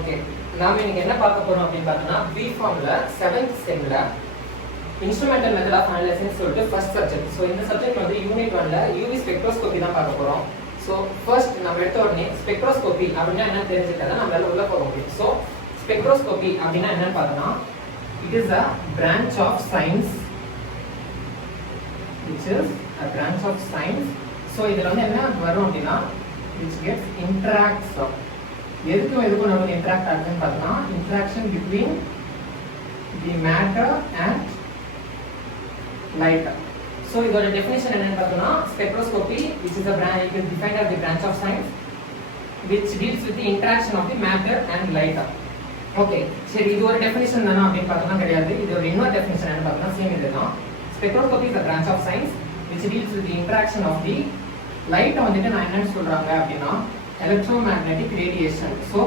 Okay, நாம இன்னைக்கு என்ன பார்க்க போறோம் அப்படின்னு பார்த்தோம்னா பிஃபார்ம்ல 7th செம்ல இன்ஸ்ட்ருமெண்டல் மெத்தட் ஆஃப் அனலைசிஸ் சொல்லிட்டு ஃபர்ஸ்ட் சப்ஜெக்ட். ஸோ இந்த சப்ஜெக்ட் வந்து யூனிட் 1ல யூவி ஸ்பெக்ட்ரோஸ்கோபி தான் பார்க்க போறோம். ஸோ ஃபர்ஸ்ட் நம்ம எடுத்த உடனே ஸ்பெக்ட்ரோஸ்கோபி அப்படின்னா என்னன்னு தெரிஞ்சுக்கிட்டா நம்மளால உள்ள போக முடியும். ஸோ ஸ்பெக்ட்ரோஸ்கோபி அப்படின்னா என்னன்னு பார்த்தோம்னா it is a branch of science which is a branch of science. So இதில் வந்து என்ன வரும் அப்படின்னா which gets interacts எதுக்கும் நமக்கு interact ஆகுதுன்னு பார்த்தோம்னா interaction between the matter and light. So இதோட definition என்னன்னு பார்த்தோம்னா spectroscopy which is a branch, it is defined as the branch of science which deals with the interaction of the matter and light. Okay, சரி, இது ஒரு definition தானா அப்படின்னு பார்த்தோம்னா கிடையாது. இது ஒரு இன்னொரு டெஃபினிஷன் என்ன பார்த்தோம்னா சேம் இதுதான். Spectroscopy is a branch of science which deals with the interaction of the light. வந்துட்டு நான் என்னன்னு சொல்றாங்க அப்படின்னா எலக்ட்ரோமேக்னெட்டிக் ரேடியேஷன். ஸோ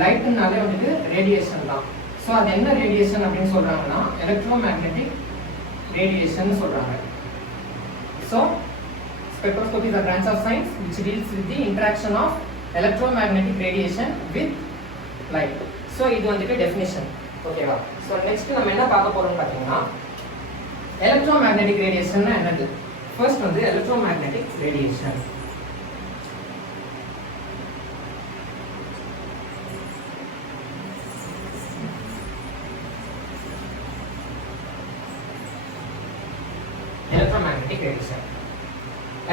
லைட்னாலே வந்துட்டு ரேடியேஷன் தான். ஸோ அது என்ன ரேடியேஷன் அப்படின்னு சொல்றாங்கன்னா எலக்ட்ரோமேக்னெட்டிக் ரேடியேஷன் சொல்றாங்க. So spectroscopy is a branch of science which deals with the interaction of electromagnetic radiation with light. So இது வந்துட்டு டெஃபினிஷன். ஓகேவா? ஸோ நெக்ஸ்ட் நம்ம என்ன பார்க்க போறோம்னு பார்த்தீங்கன்னா எலக்ட்ரோமேக்னெட்டிக் ரேடியேஷன் என்னது. ஃபர்ஸ்ட் வந்து எலக்ட்ரோமேக்னெட்டிக் ரேடியேஷன்.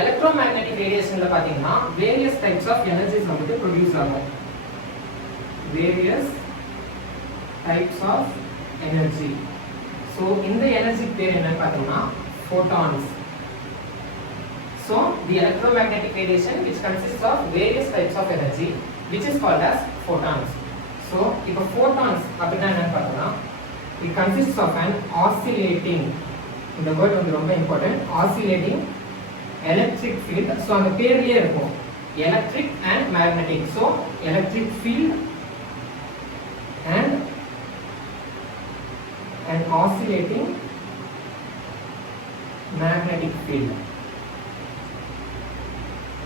எலக்ட்ரோமேக்னெட்டிக் ரேடியேஷன்ல பாத்தீங்கன்னா வேரியஸ் டைப்ஸ் ஆஃப் எனர்ஜிஸ் வந்துட்டு ப்ரொடியூஸ் ஆகும். Various types of energy. So இந்த எனர்ஜி பேர் என்னன்னு பார்த்தோம்னா photons. So the electromagnetic radiation which consists of various types of energy which is called as photons. So இப்போ photons அப்படின்னா என்னன்னு பார்த்தோம்னா it consists of an oscillating, இந்த வேர்ட் வந்து ரொம்ப important, oscillating electric field. So அந்த பேர்லயே இருக்கும் electric and magnetic. So electric field and an oscillating magnetic field.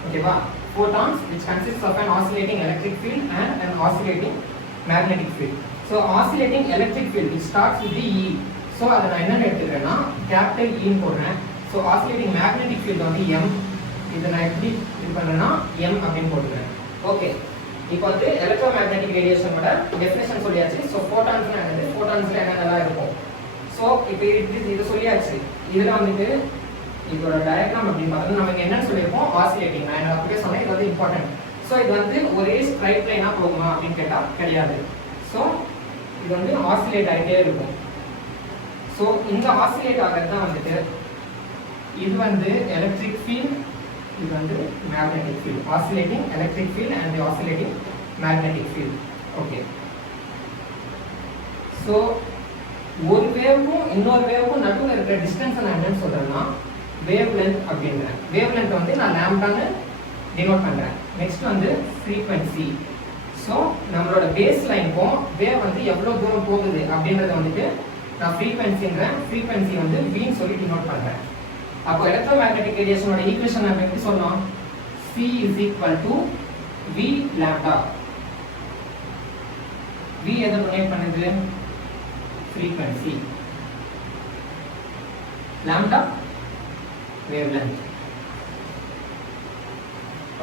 ஓகேவா? photons which consists of an oscillating electric field and an oscillating magnetic field. So oscillating electric field which starts with the E. So அதை நான் என்னன்னு எடுத்துக்கிறேன்னா capital E ன்னு போடுறேன். So oscillating magnetic field வந்து M. இதை நான் எப்படி இது பண்றேன்னா M அப்படின்னு போட்டுக்கிறேன். ஓகே, இப்போ வந்து எலக்ட்ரோமேக்னெட்டிக் ரேடியேஷனோட டெஃபினிஷன் சொல்லியாச்சு. ஸோ ஃபோட்டான்ஸ்னா என்னது, ஃபோட்டான்ஸ்ல என்னென்னலாம் இருக்கும். ஸோ இப்போ இது சொல்லியாச்சு. இதில் வந்துட்டு இதோட டயக்ராம் அப்படின்னு பார்த்தோம்னா நம்ம என்னன்னு சொல்லியிருப்போம் ஆசிலேட்டிங். நான் அப்படியே சொன்னேன், இது வந்து இம்பார்ட்டன்ட். ஸோ இது வந்து ஒரே ஸ்ட்ரைட் லைனா போகுமா அப்படின்னு கேட்டால் கிடையாது. ஸோ இது வந்து ஆசிலேட் ஆகிட்டே இருக்கும். ஸோ இந்த ஆசிலேட் ஆகிறது தான் வந்துட்டு இது வந்து எலக்ட்ரிக் ஃபீல்ட், இது வந்து magnetic field. Oscillating electric field and oscillating magnetic field. Okay, so ஒரு வேவுக்கும் இன்னொரு வேவுக்கும் நடுவில் இருக்கிற டிஸ்டன்ஸ் நான் என்னன்னு சொல்றேன்னா வேவ் லென்த் அப்படின்றேன். வேவ் லென்த் வந்து நான் லாம்டான்னு டினோட் பண்றேன். நெக்ஸ்ட் வந்து ஃப்ரீக்வன்சி. ஸோ நம்மளோட பேஸ் லைனுக்கும் வேவ் வந்து எவ்வளோ தூரம் போகுது அப்படின்றத வந்துட்டு நான் ஃப்ரீக்வன்சின்றேன். ஃப்ரீக்வன்சி வந்து வின்னு சொல்லி டினோட் பண்றேன். அப்போ எலக்ட்ரோமேக்னெட்டிக் ரேடியேஷனோட ஈக்குவேஷன் நம்ம எப்படி சொல்லலாம்? C is equal to V lambda. V எதை டொனேட் பண்ணுது? frequency. lambda wavelength.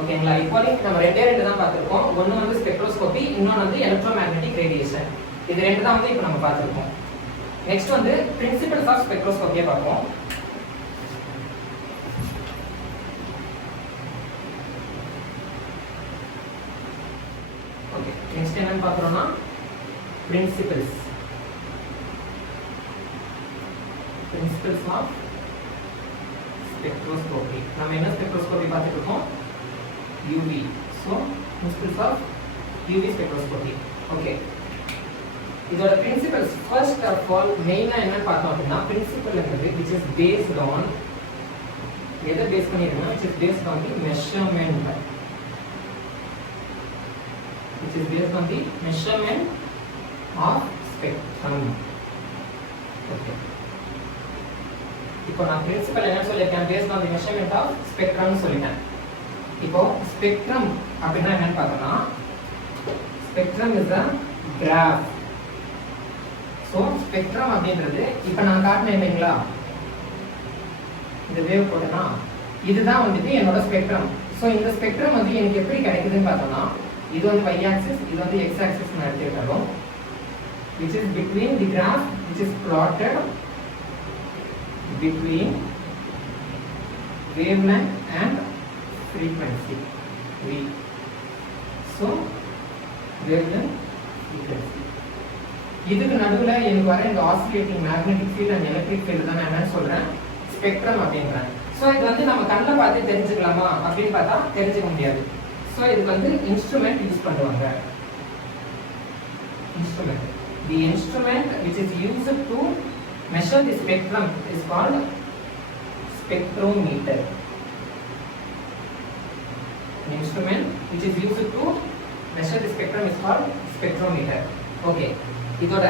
ஓகேங்களா? இப்போதைக்கு நம்ம ரெண்டு தான் பார்த்திருக்கோம். ஒன்னு வந்து ஸ்பெக்ட்ரோஸ்கோபி, இன்னொன்று வந்து எலக்ட்ரோமேக்னெட்டிக் ரேடியேஷன். இது ரெண்டு தான் வந்து இப்போ நம்ம பார்த்திருக்கோம். நெக்ஸ்ட் வந்து பிரின்சிபல்ஸ் ஆஃப் ஸ்பெக்ட்ரோஸ்கோபியை பார்ப்போம். ஓகே, நெக்ஸ்ட் என்னன்னு பார்க்கறோம்னா பிரின்சிபல்ஸ் ஆஃப் ஸ்பெக்ட்ரோஸ்கோபி. நம்ம என்ன ஸ்பெக்ட்ரோஸ்கோபி பார்த்துட்டு இருக்கோம்? UV. So principles of UV spectroscopy. Okay, இதோட பிரின்சிபல்ஸ் ஃபர்ஸ்ட் ஆஃப் ஆல் மெயினாக என்னன்னு பார்த்தோம் அப்படின்னா பிரின்சிபல்ங்கிறது which is based on, எதை பேஸ் பண்ணிருக்கோம்? which is based on the measurement. which is based on the measurement of spectrum. Okay. இப்போ நான் பிரின்சிபல் என்ன சொல்லிருக்கேன்? based on the measurement of spectrum சொல்லிட்டேன். இப்போ ஸ்பெக்ட்ரம் அப்படின்னா என்னன்னு பார்த்தோம்னா spectrum is a graph. So spectrum அப்படின்றது இப்போ நான் காட்டினேன் இல்லைங்களா, இந்த வேவ் போட்டேன்னா இதுதான் வந்துட்டு என்னோட ஸ்பெக்ட்ரம். ஸோ இந்த ஸ்பெக்ட்ரம் வந்து எனக்கு எப்படி கிடைக்குதுன்னு பார்த்தோம்னா, இது வந்து y axis, இது வந்து x axis நான் எடுத்துக்கிட்டாலும், which is between the graph which is plotted between wavelength and frequency v. So wavelength frequency, இதுக்கு நடுவுல எனக்கு வர இந்த oscillating magnetic field and electric field தான் நான் என்னன்னு சொல்றேன், ஸ்பெக்ட்ரம் அப்படின்றேன். ஸோ இது வந்து நம்ம கண்ணில் பார்த்து தெரிஞ்சுக்கலாமா அப்படின்னு பார்த்தா தெரிஞ்சுக்க முடியாது. ஸோ இதுக்கு வந்து இன்ஸ்ட்ருமெண்ட் யூஸ் பண்ணுவாங்க. Instrument, the instrument which is used to measure the spectrum is called spectrometer. The instrument which is used to measure the spectrum is called spectrometer. Okay, இதோட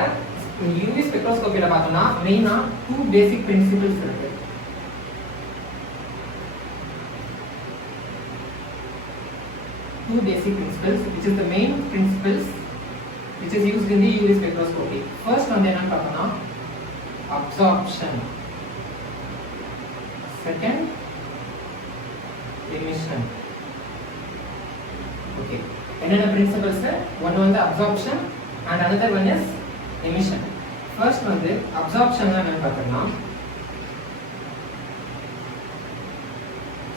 UV ஸ்பெக்ட்ரோஸ்கோபில பார்த்தோம்னா மெயினா 2 பேசிக் பிரின்சிபிள்ஸ் இருக்கு. Two basic principles, which is the main principles which is used in the UV spectroscopy. First one enna paakana, absorption. Second, emission. Okay, enna principles? One on the absorption and another one is emission. First one the absorption na enna paakana.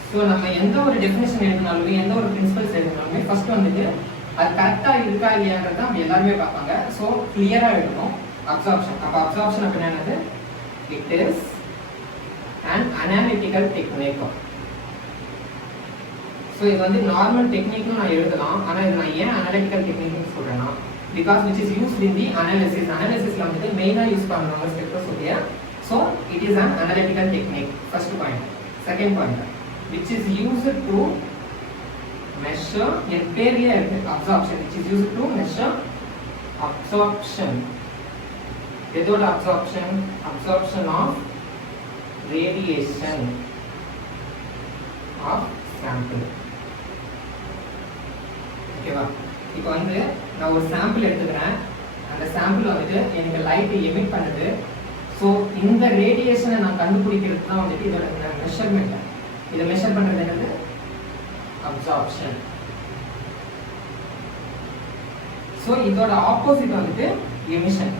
So நம்ம எந்த ஒரு definition எழுதினாலுமே எந்த ஒரு principles எழுதினாலுமே first வந்துட்டு அது கரெக்டாக இருக்கா இல்லையாங்கிறது தான் எல்லாருமே பார்ப்பாங்க. ஸோ கிளியராக எழுதணும் அப்சார்ப்ஷன். அப்போ அப்சார்ப்ஷன் அப்படின்னா என்னது, it is and analytical technique. So இது வந்து நார்மல் டெக்னிக்னு நான் எழுதலாம், ஆனால் இது நான் ஏன் அனாலிட்டிக்கல் டெக்னிக்னு சொல்கிறேன்னா, because which is used in the analysis. அனாலிசிஸில் வந்துட்டு மெயினாக யூஸ் பண்ணுறாங்க ஸ்பெக்ட்ரோஸ்கோபியை. So it is an analytical technique, first point. Second point, which is used to measure absorption, which is used to measure absorption. What absorption? Absorption of radiation of sample. Okay va, இப்போ வந்து நான் ஒரு sample எடுத்துக்கிறேன், அந்த sample வந்துட்டு எனக்கு light emit பண்ணுது. So இந்த ரேடியேஷனை நான் கண்டுபிடிக்கிறது தான் வந்துட்டு இதோட மெஷர்மெண்ட். இதை மெஷர் பண்றது என்னது, அப்சார்ப்ஷன். சோ இதோட ஆப்போசிட் வந்துட்டு எமிஷன்.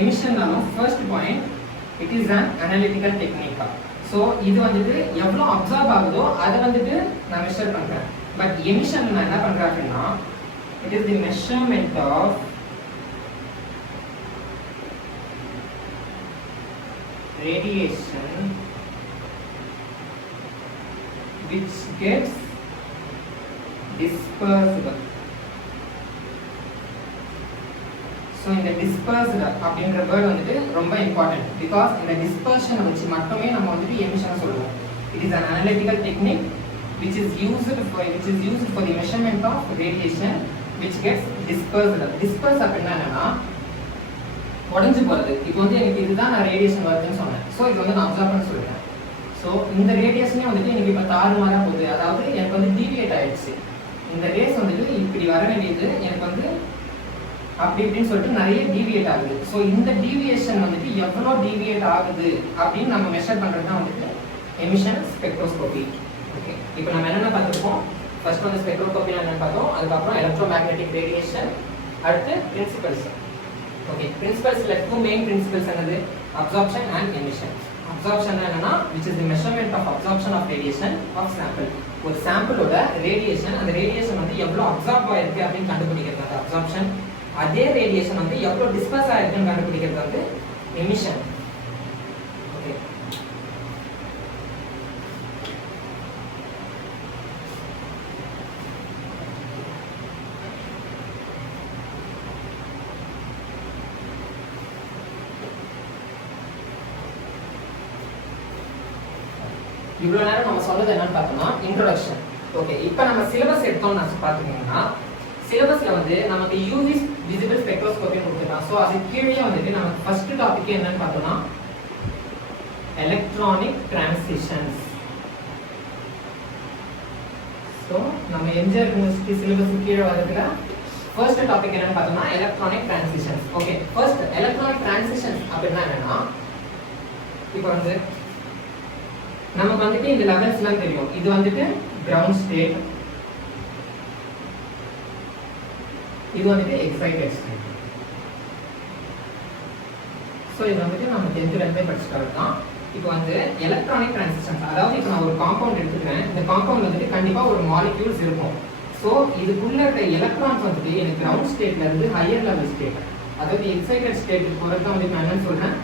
எமிஷன்னாலும் first point, it is an analytical technique. So இது வந்துட்டு எவ்வளவு அப்சார்ப் ஆகுதோ அதை வந்துட்டு நான் மெஷர் பண்றேன். பட் எமிஷன் நான் என்ன பண்றேன் அப்படின்னா, it is the measurement of radiation which gets dispersed. So இந்த dispersed அப்படிங்கற வேர்ட் வந்துட்டு ரொம்ப இம்பார்ட்டன்ட், பிகாஸ் இந்த டிஸ்பர்ஷன் வச்சு மட்டுமே நம்ம வந்துட்டு எமிஷன் சொல்லுவோம். It is an analytical technique which is used for the measurement of radiation which gets dispersed. Disperse அப்படின்னா என்னன்னா உடஞ்சு போகிறது. இப்போ வந்து எனக்கு இதுதான் நான் ரேடியேஷன் வருதுன்னு சொன்னேன். ஸோ இது வந்து நான் அப்சர்வ் பண்ண சொல்லிட்டேன். ஸோ இந்த ரேடியேஷனே வந்துட்டு எனக்கு இப்போ தாறுமாறாக போகுது, அதாவது எனக்கு வந்து டீவியேட் ஆயிடுச்சு. இந்த ரேஸ் வந்துட்டு இப்படி வர வேண்டியது எனக்கு வந்து அப்படி இப்படின்னு சொல்லிட்டு நிறைய டீவியேட் ஆகுது. ஸோ இந்த டீவியேஷன் வந்துட்டு எவ்வளோ டீவியேட் ஆகுது அப்படின்னு நம்ம மெஷர் பண்ணுறது தான் வந்துட்டு எமிஷன் ஸ்பெக்ட்ரோஸ்கோபி. ஓகே, இப்போ நம்ம என்னென்ன பார்த்துருக்கோம், ஃபர்ஸ்ட் வந்து ஸ்பெக்ட்ரோஸ்கோபியில் என்னென்னு பார்த்தோம், அதுக்கப்புறம் எலக்ட்ரோ மேக்னெட்டிக் ரேடியேஷன், அடுத்து principles. Okay, principles like two main principles என்னது, absorption and emission. Absorption என்னன்னா which is the measurement of absorption of radiation of sample. ஒரு சாம்பிளோட ரேடியேஷன், அந்த ரேடியேஷன் வந்து எவ்வளவு அப்சார்ப் ஆயிருக்கு அப்படின்னு கண்டுபிடிக்கிறது அந்த அப்சார்ப்ஷன். அதே ரேடியேஷன் வந்து எவ்வளவு டிஸ்பர்ஸ் ஆயிருக்குன்னு கண்டுபிடிக்கிறது வந்து எமிஷன். ஓகே, இவ்வளோ நேரம் நம்ம சொல்றது என்னன்னு பார்த்தோம்னா இன்ட்ரோடக்ஷன். ஓகே, இப்போ நம்ம சிலபஸ் எடுத்தோம்னு நான் பார்த்தீங்கன்னா, சிலபஸ்ல வந்து நமக்கு யூவி விசிபிள் ஸ்பெக்ட்ரோஸ்கோபி கொடுத்துருக்காங்க. ஸோ அது கீழே வந்துட்டு நமக்கு ஃபர்ஸ்ட் டாபிக் என்னன்னு பார்த்தோம்னா எலக்ட்ரானிக் டிரான்சிஷன்ஸ். ஸோ நம்ம எம்ஜிஆர் யூனிவர்சிட்டி சிலபஸ் கீழே வரதுல ஃபர்ஸ்ட் டாபிக் என்னன்னு பார்த்தோம்னா electronic transitions. Okay, first electronic transitions அப்படின்னா என்னன்னா, இப்போ வந்து நமக்கு வந்துட்டு இந்த லெவல்ஸ்லாம் தெரியும். இது வந்துட்டு கிரவுண்ட் ஸ்டேட், இது வந்துட்டு எக்ஸைட்டட் ஸ்டேட். ஸோ இது வந்துட்டு நம்ம 10th லெவல்ல படிச்சுட்டு தான். இப்போ வந்து எலக்ட்ரானிக் டிரான்சிஷன்ஸ், அதாவது இப்போ நான் ஒரு காம்பவுண்ட் எடுத்துக்கிறேன். இந்த காம்பவுண்ட் வந்துட்டு கண்டிப்பாக ஒரு மாலிக்யூல்ஸ் இருக்கும். ஸோ இதுக்குள்ள இருக்க எலக்ட்ரான்ஸ் வந்துட்டு எனக்கு கிரவுண்ட் ஸ்டேட்ல இருந்து ஹையர் லெவல் ஸ்டேட், அதாவது எக்ஸைட்டட் ஸ்டேட்டுக்கு போகிறது வந்து நான் என்னன்னு சொல்றேன்,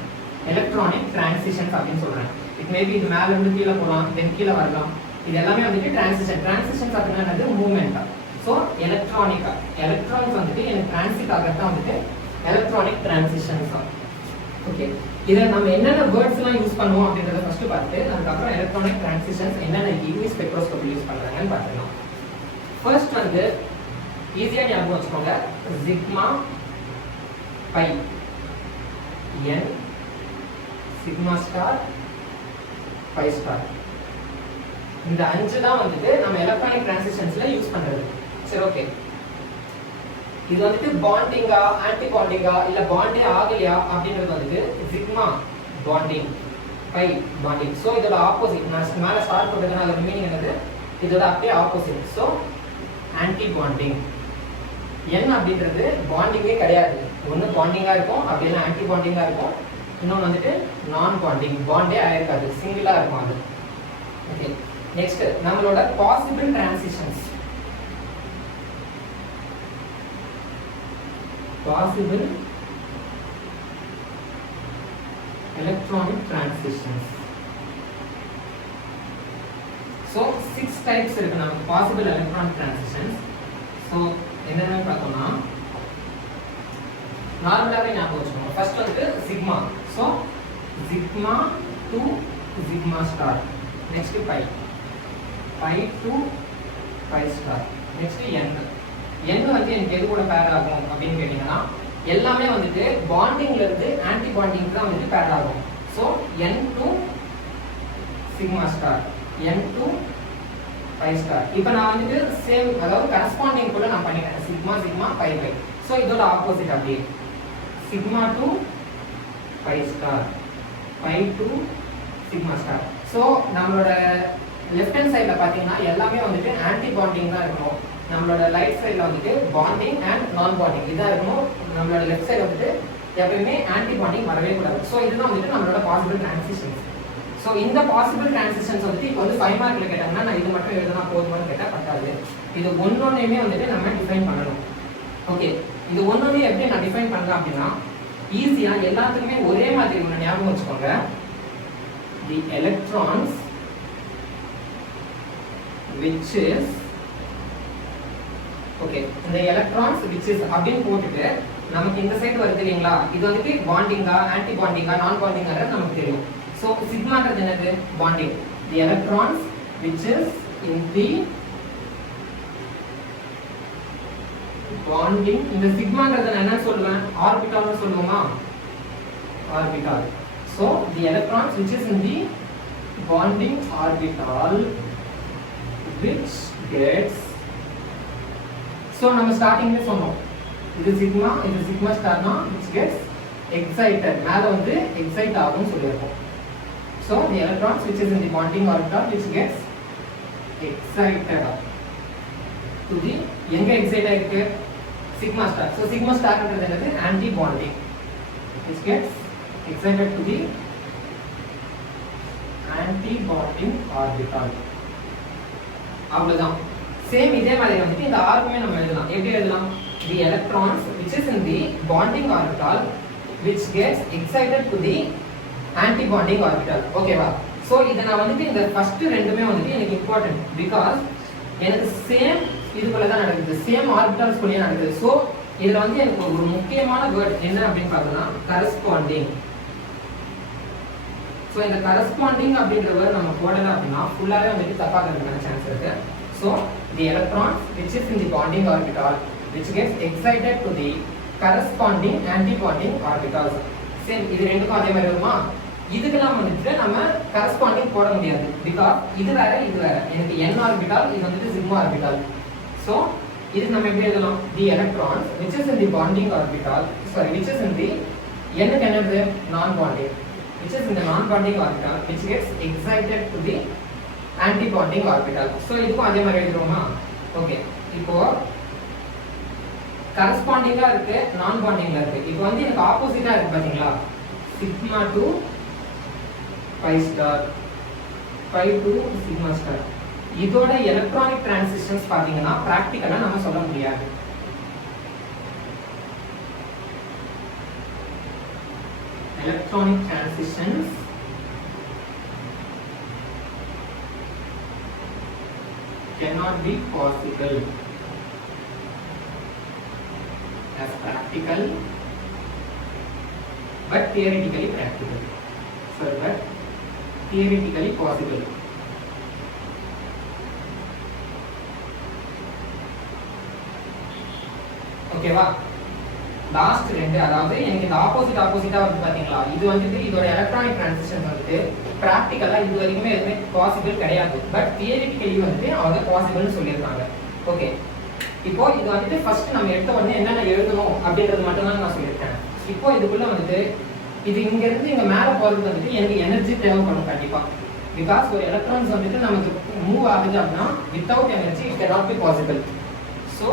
எலக்ட்ரானிக் டிரான்சிஷன்ஸ் அப்படின்னு சொல்றேன். இட் மேபி இது மேல இருந்து கீழே போகலாம், தென் கீழே வரலாம். இது எல்லாமே வந்துட்டு டிரான்சிஷன். டிரான்சிஷன்ஸ் அப்படின்னா என்னது, மூவ்மெண்ட். ஸோ எலக்ட்ரானிக்கா எலக்ட்ரான்ஸ் வந்துட்டு எனக்கு டிரான்சிட் ஆகிறதா வந்துட்டு எலக்ட்ரானிக் டிரான்சிஷன்ஸ். ஓகே, இதை நம்ம என்னென்ன வேர்ட்ஸ் எல்லாம் யூஸ் பண்ணுவோம் அப்படின்றத ஃபர்ஸ்ட் பார்த்து அதுக்கப்புறம் எலக்ட்ரானிக் டிரான்சிஷன்ஸ் என்னென்ன யூவி ஸ்பெக்ட்ரோஸ்கோபி யூஸ் பண்றாங்கன்னு பார்த்துக்கலாம். ஃபர்ஸ்ட் வந்து ஈஸியா ஞாபகம் வச்சுக்கோங்க, sigma pi n sigma star pi star. இந்த 5 தான் வந்துட்டு நம்ம எலக்ட்ரானிக் டிரான்சிஷன்ஸ்ல யூஸ் பண்றது. சரி, ஓகே, இது வந்துட்டு பாண்டிங்கா ஆன்டி பாண்டிங்கா இல்ல பாண்டே ஆகலையா அப்படின்றது வந்துட்டு sigma bonding pi bonding. So இதோட ஆப்போசிட், நான் மேலே ஸ்டார்ட் பண்ணுறதுனா அதோட மீனிங் என்னது, இதோட அப்படியே ஆப்போசிட். So anti bonding. என்ன அப்படின்றது பாண்டிங்கே கிடையாது. ஒன்று பாண்டிங்காக இருக்கும், அப்படின்னா ஆன்டி பாண்டிங்காக இருக்கும். இன்னொன்று வந்துட்டு நான் பாண்டிங், பாண்டே ஆயிருக்காது, சிங்கிளாக இருக்கும் அது. ஓகே, நெக்ஸ்ட் நம்மளோட possible transitions. Possible electronic transitions. So 6 types இருக்கு நமக்கு possible electronic transitions. So என்னென்ன பார்த்தோம்னா, நார்மலாவே ஞாபகம் வச்சுக்கோங்க. ஃபர்ஸ்ட் வந்து sigma. So sigma to sigma star, next pi, pi to pi star, next N. என்ன வந்து எனக்கு எது கூட பேர் ஆகும் அப்படின்னு கேட்டீங்கன்னா, எல்லாமே வந்துட்டு பாண்டிங்ல இருந்து ஆன்டி பாண்டிங் தான் வந்துட்டு பேர் ஆகும். So n to sigma star, n to pi star. இப்போ நான் வந்துட்டு சேம், அதாவது கரஸ்பாண்டிங் கூட நான் பண்ணிட்டேன், sigma sigma pi pi. So இதோட ஆப்போசிட் அப்படியே sigma to pi star, pi to sigma star. So நம்மளோட லெஃப்ட் ஹேண்ட் சைடில் பார்த்தீங்கன்னா எல்லாமே வந்துட்டு ஆன்டி பாண்டிங் தான் இருக்கணும். நம்மளோட ரைட் சைடில் வந்துட்டு பாண்டிங் அண்ட் நான் பாண்டிங் இதாக இருக்கணும். நம்மளோட லெஃப்ட் சைடு வந்துட்டு எப்பயுமே ஆன்டி பாண்டிங் வரவே கூடாது. ஸோ இதுதான் வந்துட்டு நம்மளோட பாசிபிள் டிரான்சிஷன்ஸ். ஸோ இந்த பாசிபிள் டிரான்சிஷன்ஸ் வந்துட்டு இப்போ வந்து 5 மார்க்ல கேட்டாங்கன்னா நான் இது மட்டும் எழுதுனா போதுமானு கேட்டால் பத்தாது. இது ஒன்னொன்னையுமே வந்துட்டு நம்ம டிஃபைன் பண்ணணும். ஓகே, இது ஒன்னொன்னே எப்படி நான் டிஃபைன் பண்ணுறேன் அப்படின்னா, ஈஸியாக எல்லாத்துக்குமே ஒரே மாதிரி ஒன்று ஞாபகம் வச்சுக்கோங்க. தி எலக்ட்ரான்ஸ் which is, ஓகே, இந்த எலக்ட்ரான்ஸ் which is அப்படின்னு போட்டுட்டு நமக்கு இந்த சைடு வருது இல்லைங்களா, இது வந்துட்டு பாண்டிங்கா ஆன்டி பாண்டிங்கா நான் பாண்டிங்கான்றது நமக்கு தெரியும். ஸோ சிக்மான்றது என்னது, bonding. The electrons which is in the bonding. இந்த சிக்மான்றது நான் என்ன சொல்லுவேன், ஆர்பிட்டால்னு சொல்லுவோமா, orbital. So the electrons which is in the bonding orbital which gets, so நம்ம ஸ்டார்டிங்ல சொன்னோம் இது சிக்மா, இது சிக்மா ஸ்டார்னா which gets excited, மேல வந்து எக்ஸைட் ஆகும் சொல்லியிருக்கோம். so the electrons which is in the bonding orbital which gets excited to the, எங்க எக்ஸைட் ஆயிருக்கு, சிக்மா ஸ்டார். so சிக்மா ஸ்டார்ன்றது என்னது, anti bonding, which gets excited to the anti bonding orbital. அவ்வளவுதான். Same இதே மாதிரி வந்துட்டு இந்த ஆர்க்குமே நம்ம எழுதலாம். எப்படி எழுதலாம், the electrons which is in the bonding orbital which gets excited to the anti bonding orbital. ஓகேவா? சோ இத நான் வந்துட்டு இந்த ஃபர்ஸ்ட் ரெண்டுமே வந்துட்டு எனக்கு இம்பார்ட்டன்ட், பிகாஸ் எனக்கு சேம் இதுக்குள்ள தான் நடக்குது, சேம் ஆர்பிட்டல்ஸ் குள்ளே நடக்குது. சோ இதுல வந்து எனக்கு ஒரு முக்கியமான வேர்ட் என்ன அப்படின்னு பார்த்தோம்னா கரஸ்பாண்டிங். சோ இந்த கரஸ்பாண்டிங் அப்படின்ற வேர்ட் நம்ம போடல அப்படின்னா ஃபுல்லாவே வந்துட்டு தப்பா இருக்கிறதுக்கான சான்ஸ் இருக்கு. So the electrons which is in the bonding orbital which gets excited to the corresponding anti-bonding orbitals. Same, இது ரெண்டுக்கும் அதே மாதிரி வருமா? இதுக்கெல்லாம் வந்துட்டு நம்ம கரஸ்பாண்டிங் போட முடியாது பிகாஸ் இது வேற எனக்கு n ஆர்பிட்டால் இது வந்துட்டு சிக்மா ஆர்பிட்டால் ஸோ இதுக்கு நம்ம எப்படி எழுதலாம் தி electrons which is in the bonding orbital which is in the என்னக்கு என்னது நான் bonding which is in the non bonding orbital which gets excited to the anti bonding orbital so இதுக்கும் அதே மாதிரி எழுதுறோமா ஓகே இப்போ கரஸ்பாண்டிங்கா இருக்கு நான் பாண்டிங்ல இருக்கு இப்போ வந்து எனக்கு ஆப்போசிட்டா இருக்கு பாத்தீங்களா sigma to pi star pi to sigma star இதோட எலக்ட்ரானிக் டிரான்சிஷன்ஸ் பாத்தீங்கன்னா பிராக்டிகலா நம்ம சொல்ல முடியாது electronic transitions cannot be possible as practical but theoretically practical but theoretically possible ஓகேவா லாஸ்ட் ரெண்டு அதாவது எனக்கு இந்த ஆப்போசிட்டா வந்து பாத்தீங்களா இது வந்துட்டு இதோட எலக்ட்ரானிக் டிரான்சிஷன் வந்துட்டு பிராக்டிகலா இது வரைக்குமே எதுவுமே பாசிபிள் கிடையாது பட் தியரிட்டிக்கலி வந்துட்டு அவங்க பாசிபிள்னு சொல்லியிருக்காங்க ஓகே இப்போ இது வந்துட்டு ஃபர்ஸ்ட் நம்ம எடுத்த உடனே என்னென்ன எழுதணும் அப்படின்றது மட்டும் தான் நான் சொல்லியிருக்கேன் இப்போ இதுக்குள்ள வந்துட்டு இது இங்க இருந்து இங்க மேல போறது வந்துட்டு எனக்கு எனர்ஜி தேவைப்படும் கண்டிப்பா பிகாஸ் ஒரு எலக்ட்ரான்ஸ் வந்துட்டு நமக்கு மூவ் ஆகுது அப்படின்னா without energy it cannot be possible so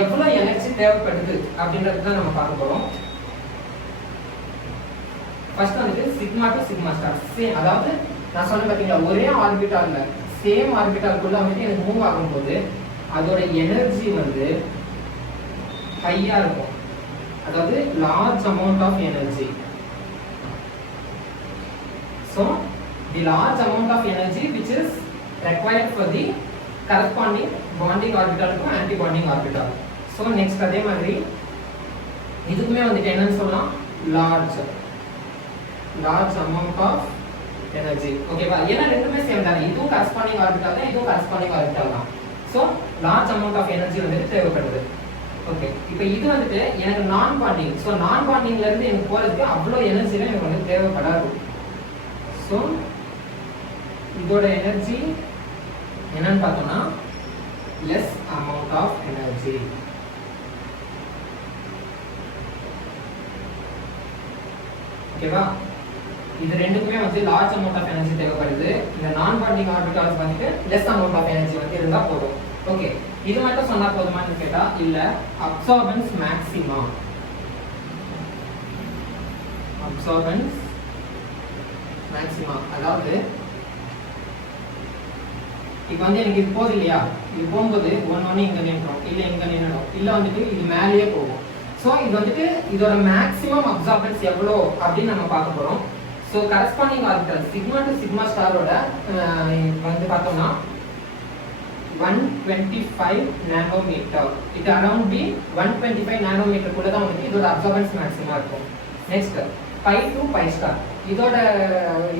எவ்வளோ எனர்ஜி தேவைப்படுது அப்படின்றது தான் நம்ம பார்க்க போறோம் ஃபர்ஸ்ட் வந்துட்டு sigma to sigma star same அதாவது நான் சொன்ன பார்த்தீங்களா ஒரே ஆர்பிட்டால்ல சேம் ஆர்பிட்டால்குள்ள வந்துட்டு எனக்கு மூவ் ஆகும்போது அதோட எனர்ஜி வந்து ஹையா இருக்கும் அதாவது large amount of energy so the large amount of energy which is required for the corresponding bonding orbital to anti bonding orbital so next அதே மாதிரி இதுக்குமே வந்துட்டு என்னன்னு சொல்லலாம் large amount of energy ஓகேவா ஏன்னா ரெண்டுமே சேம் தானே இதுவும் corresponding orbital தான் இதுவும் corresponding orbital தான் so large amount of energy வந்துட்டு தேவைப்படுது ஓகே இப்போ இது வந்துட்டு எனக்கு நான் பாண்டிங் so நான் பாண்டிங்ல இருந்து எனக்கு போறதுக்கு அவ்வளோ எனர்ஜிலாம் எனக்கு வந்து தேவைப்படாது so இதோட எனர்ஜி என்னன்னு பார்த்தோம்னா less amount of energy ஓகேவா இது ரெண்டுக்குமே வந்து லார்ஜ் அமௌண்ட் ஆஃப் எனர்ஜி தேவைப்படுது இந்த நான் பாண்டிங் ஆர்பிட்டால்ஸ் வந்துட்டு less amount of energy வந்து இருந்தா போதும் ஓகே இது மட்டும் சொன்னா போதுமான்னு கேட்டா இல்ல அப்சார்பன்ஸ் மேக்ஸிமம் அதாவது இப்போ வந்து எனக்கு இது போகுது இல்லையா இது போகும்போது ஒன்று இங்கே நின்றோம் இல்லை இங்கே நின்றோம் இல்லை வந்துட்டு இது மேலேயே போகும் ஸோ இது வந்துட்டு இதோட மேக்ஸிமம் அப்சார்பன்ஸ் எவ்வளோ அப்படின்னு நம்ம பார்க்க போகிறோம் so corresponding orbital sigma to sigma ஸ்டாரோட வந்து பார்த்தோம்னா 125 நானோமீட்டர் இது அரௌண்ட் பி 125 நானோமீட்டர் கூட தான் வந்துட்டு இதோட அப்சார்பன்ஸ் மேக்ஸிமம் இருக்கும் next pi to pi star இதோட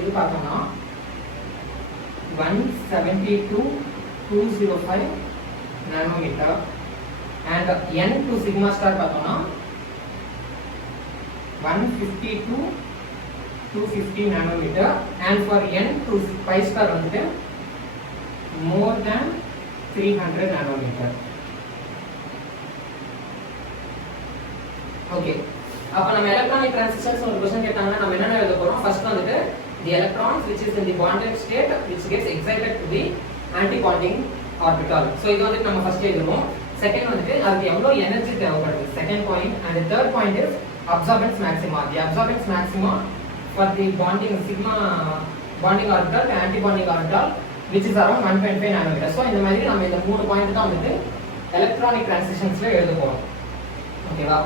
இது பார்த்தோம்னா 172.205 nanometer and n to sigma star பார்த்தோம்னா 152.250 nanometer and for n to pi star வந்துட்டு more than 300 nanometer ஓகே அப்ப நம்ம எலக்ட்ரானிக் டிரான்சிஷன்ஸ் ஒரு क्वेश्चन கேட்டாங்கன்னா நம்ம என்ன எழுத போறோம் ஃபர்ஸ்ட் வந்துட்டு the electrons which is in the bonded state which gets excited to the anti-bonding orbital so இது வந்து நம்ம ஃபர்ஸ்ட் எழுதுவோம் செகண்ட் வந்துட்டு அதுக்கு எவ்வளவு எனர்ஜி தேவைப்படுது second point and the third point is absorbance maxima the absorbance maxima for the bonding sigma bonding orbital to anti-bonding orbital which is around 1.5 nanometer so இந்த மாதிரி நம்ம இந்த மூணு பாயிண்ட் தான் வந்துட்டு எலக்ட்ரானிக் டிரான்சிஷன்ஸ்ல எழுத போறோம் ஓகேவா